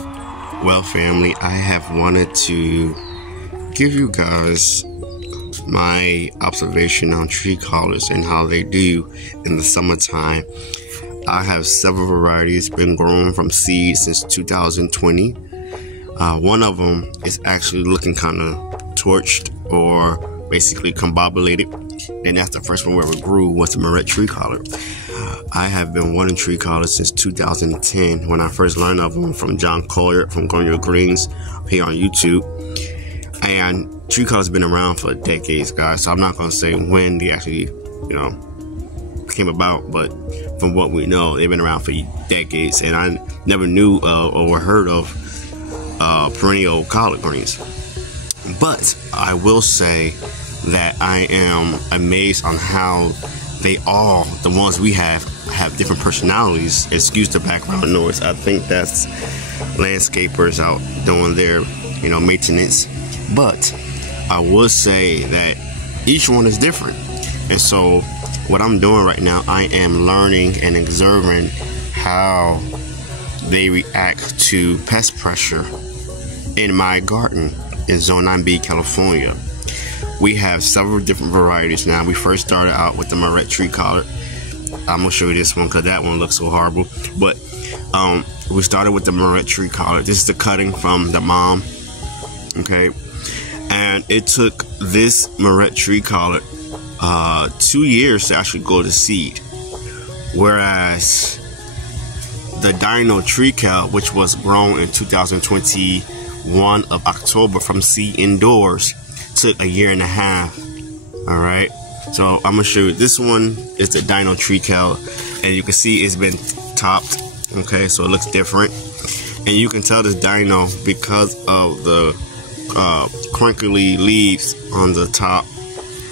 Well, family, I have wanted to give you guys my observation on tree collards and how they do in the summertime. I have several varieties been growing from seed since 2020. One of them is actually looking kind of torched or basically combobulated. And that's the first one where it grew was the Moret tree collard. I have been wanting tree collards since 2010 when I first learned of them from John Collier from Growing Your Greens here on YouTube. And tree collards have been around for decades, guys. So I'm not going to say when they actually, came about, but from what we know, they've been around for decades. And I never knew or heard of perennial collard greens. But I will say that I am amazed on how they all, the ones we have different personalities. Excuse the background noise. I think that's landscapers out doing their, maintenance. But I will say that each one is different. And so what I'm doing right now, I am learning and observing how they react to pest pressure in my garden in Zone 9B, California. We have several different varieties now. We first started out with the Moret tree collard. I'm gonna show you this one because that one looks so horrible. But we started with the Moret tree collard. This is the cutting from the mom. Okay, and it took this Moret tree collard 2 years to actually go to seed, whereas the Dino tree cal, which was grown in 2021 of October from seed indoors, took a year and a half. All right, so I'm gonna show you. This one is the Dino tree cal, and you can see it's been topped. Okay, so it looks different, and you can tell this Dino because of the crinkly leaves on the top,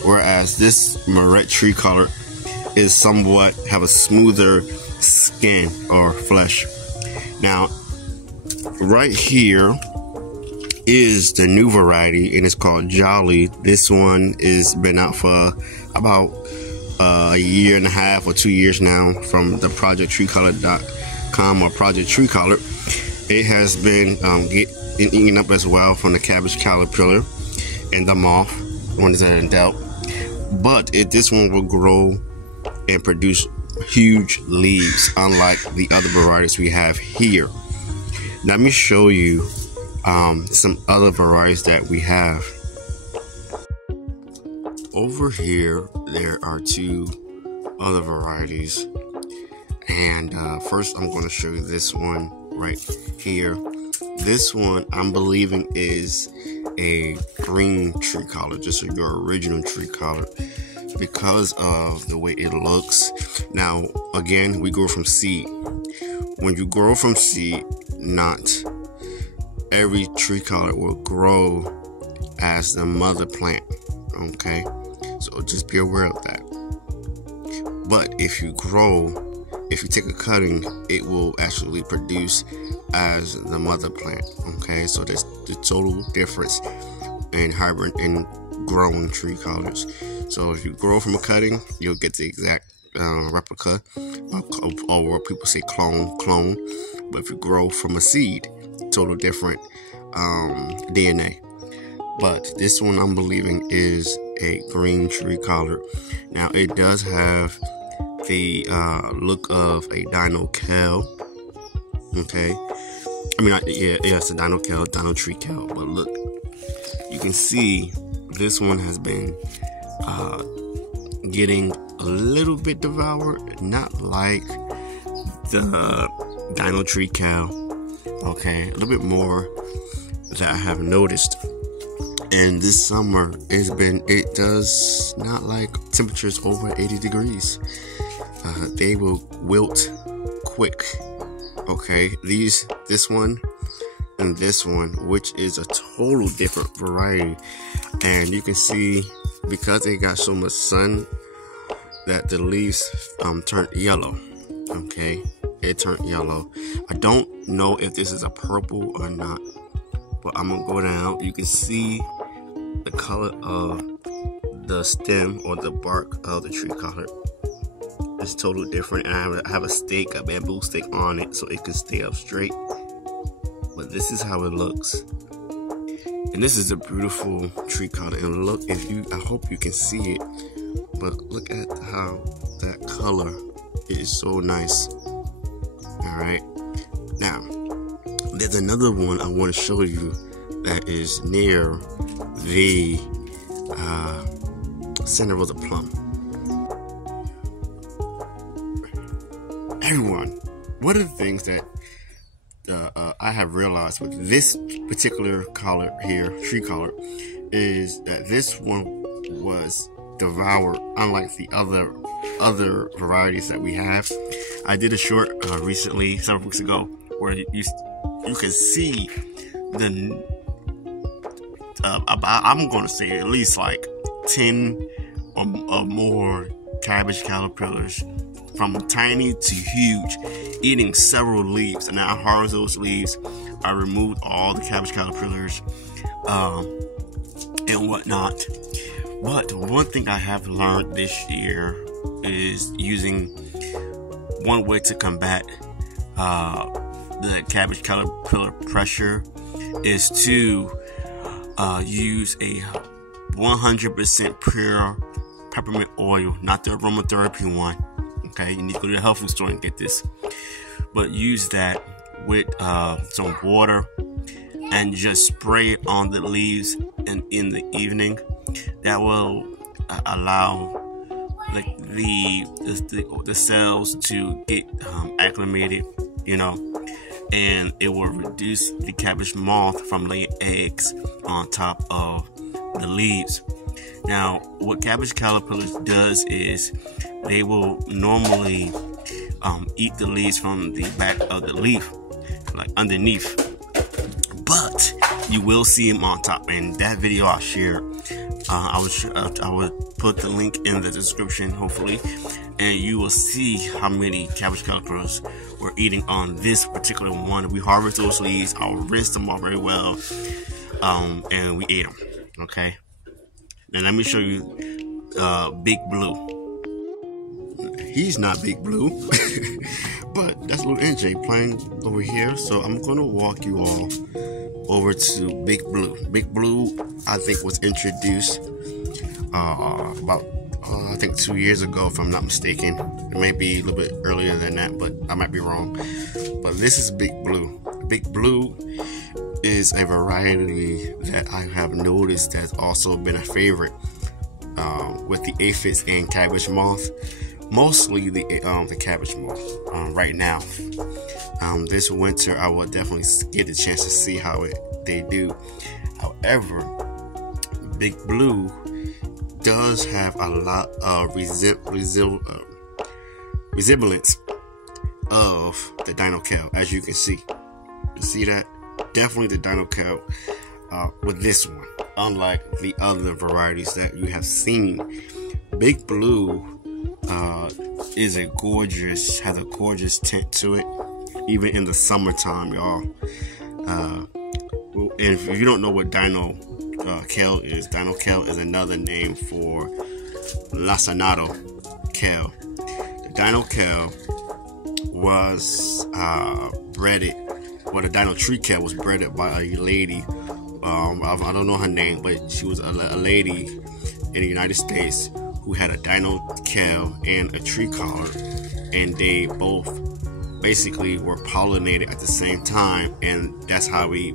whereas this Moret tree collard is somewhat have a smoother skin or flesh. Now, right here is the new variety, and it's called Jolly. This one is been out for about a year and a half or 2 years now from the projecttreecollard.com or Project Tree Collard. It has been eaten up as well from the cabbage caterpillar and the moth when it's in doubt. But this one will grow and produce huge leaves, unlike the other varieties we have here. Let me show you some other varieties that we have. Over here, there are two other varieties. And first, I'm going to show you this one right here. This one, I'm believing, is a green tree collard, just your original tree collard, because of the way it looks. Now, again, we grow from seed. When you grow from seed, not every tree collard will grow as the mother plant. Okay, so just be aware of that. But if you take a cutting, it will actually produce as the mother plant. Okay, so there's the total difference in hybrid and growing tree collards. So if you grow from a cutting, you'll get the exact replica, or what people say clone. But if you grow from a seed, total different DNA. But this one, I'm believing, is a green tree collard. Now, it does have the look of a Dino cal. Okay, it's a Dino cal, Dino tree cal. But look, you can see this one has been getting a little bit devoured, not like the Dino tree cal. Okay, a little bit more that I have noticed. And this summer, it does not like temperatures over 80 degrees. They will wilt quick. Okay, this one and this one, which is a total different variety. And you can see, because they got so much sun, that the leaves turned yellow. Okay, it turned yellow. I don't know if this is a purple or not, but I'm gonna go down. You can see the color of the stem or the bark of the tree collard. It's totally different, and I have a stake, a bamboo stake on it, so it can stay up straight. but this is how it looks. And this is a beautiful tree color. And look, I hope you can see it, but look at how that color is so nice. All right. Now, there's another one I want to show you that is near the center of the plum. Everyone, one of the things that I have realized with this particular color here, tree color, is that this one was devoured, unlike the other varieties that we have. I did a short recently, several weeks ago, where you can see the I'm going to say at least like 10 or more cabbage caterpillars, from tiny to huge, eating several leaves. And I harvest those leaves. I removed all the cabbage caterpillars and whatnot. But one thing I have learned this year is using one way to combat the cabbage caterpillar pressure is to use a 100% pure peppermint oil, not the aromatherapy one. Okay, you need to go to the health food store and get this. But use that with some water and just spray it on the leaves and in the evening. That will allow the cells to get acclimated, and it will reduce the cabbage moth from laying eggs on top of the leaves. Now, what cabbage caterpillars does is they will normally eat the leaves from the back of the leaf, like underneath, but you will see them on top. And that video I'll share, I will put the link in the description, hopefully, and you will see how many cabbage caterpillars we're eating on this particular one. We harvest those leaves, I'll rinse them off very well, and we ate them. Okay, now let me show you Big Blue. He's not Big Blue, but that's little NJ playing over here. So I'm going to walk you all over to Big Blue. Big Blue, I think, was introduced about, I think 2 years ago, if I'm not mistaken. It may be a little bit earlier than that, but I might be wrong. But this is Big Blue. Big Blue is a variety that I have noticed has also been a favorite with the aphids and cabbage moth. Mostly the cabbage moth right now. This winter, I will definitely get a chance to see how they do. However, Big Blue does have a lot of resemblance of the Dino Kale, as you can see. You see that? Definitely the Dino Kale with this one. Unlike the other varieties that you have seen, Big Blue has a gorgeous tint to it, even in the summertime, y'all. And if you don't know what Dino Kale is another name for lacinato kale. The Dino Kale was breeded, well, the Dino Tree Kale was breeded by a lady. I don't know her name, but she was a lady in the United States who had a Dino Kale and a tree collar, and they both basically were pollinated at the same time, and that's how it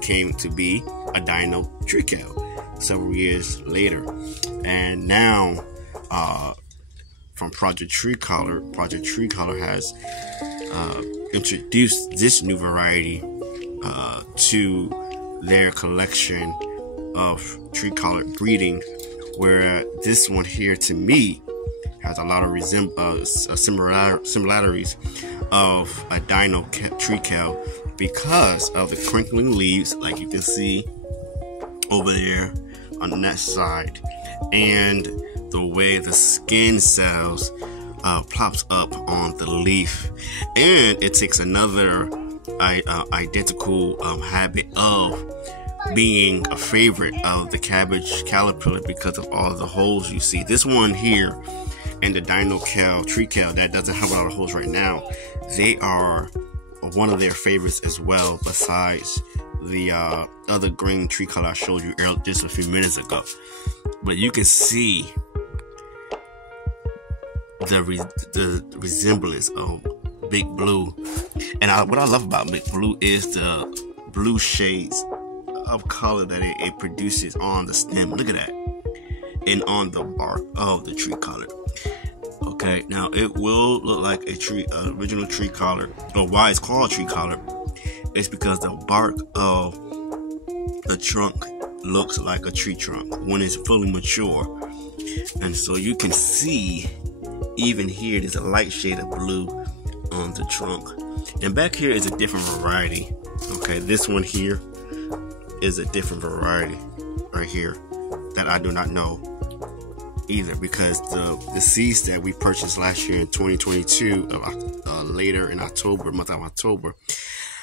came to be a Dino Tree Kale several years later. And now from Project Tree Collar has introduced this new variety to their collection of tree collar breeding, where this one here to me has a lot of similarities of a Dino Tree Kale because of the crinkling leaves, like you can see over there on that side, and the way the skin cells plops up on the leaf. And it takes another identical habit of being a favorite of the cabbage caterpillar because of all the holes you see. This one here and the Dino Kale Tree Kale that doesn't have a lot of holes right now, they are one of their favorites as well, besides the other green tree color I showed you just a few minutes ago. But you can see the resemblance of Big Blue. And what I love about Big Blue is the blue shades of color that it produces on the stem. Look at that. And on the bark of the tree collar. Okay, now it will look like a tree, original tree collar. Or why it's called tree collar, it's because the bark of the trunk looks like a tree trunk when it's fully mature. And so you can see, even here, there's a light shade of blue on the trunk. And back here is a different variety. Okay, this one here is a different variety right here that I do not know either, because the seeds that we purchased last year in 2022, later in October, month of October,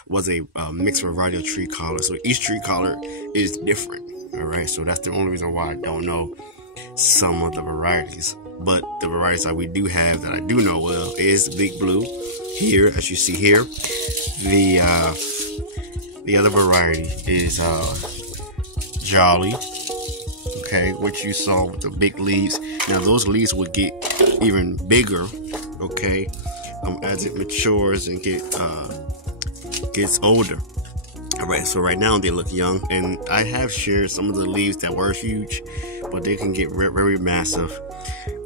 was a mixed variety of tree collar. So each tree collar is different. All right, so that's the only reason why I don't know some of the varieties. But the varieties that we do have that I do know well is the Big Blue here, as you see here. The other variety is Jolly. Okay, what you saw with the big leaves. Now those leaves will get even bigger, okay, as it matures and gets older. All right, so right now they look young, and I have shared some of the leaves that were huge, but they can get very massive.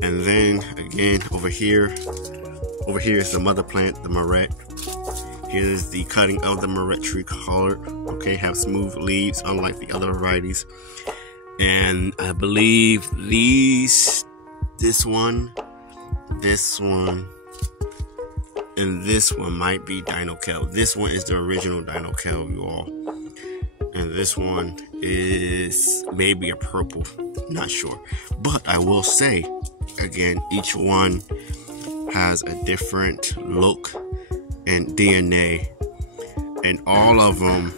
And then again, over here is the mother plant, the Moret. Here's the cutting of the Moret tree collar. Okay, have smooth leaves, unlike the other varieties. And I believe this one, and this one might be Dino Kel. This one is the original Dino Kel, you all. And this one is maybe a purple, not sure. But I will say, again, each one has a different look and DNA. And all of them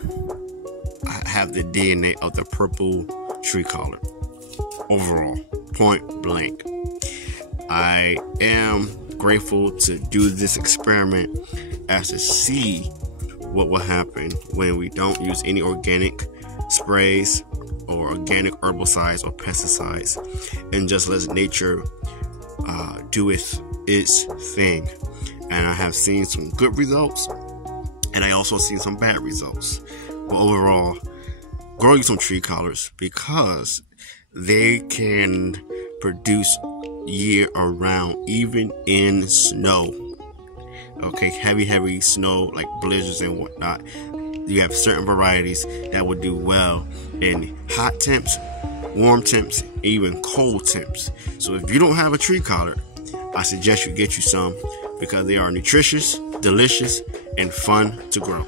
have the DNA of the purple tree collar. Overall, point blank. I am grateful to do this experiment as to see what will happen when we don't use any organic sprays or organic herbicides or pesticides, and just let nature do its thing. And I have seen some good results, and I also seen some bad results. But overall, growing some tree collars, because they can produce year around, even in snow. Okay, heavy snow like blizzards and whatnot. You have certain varieties that would do well in hot temps, warm temps, even cold temps. So if you don't have a tree collar, I suggest you get you some, because they are nutritious, delicious, and fun to grow.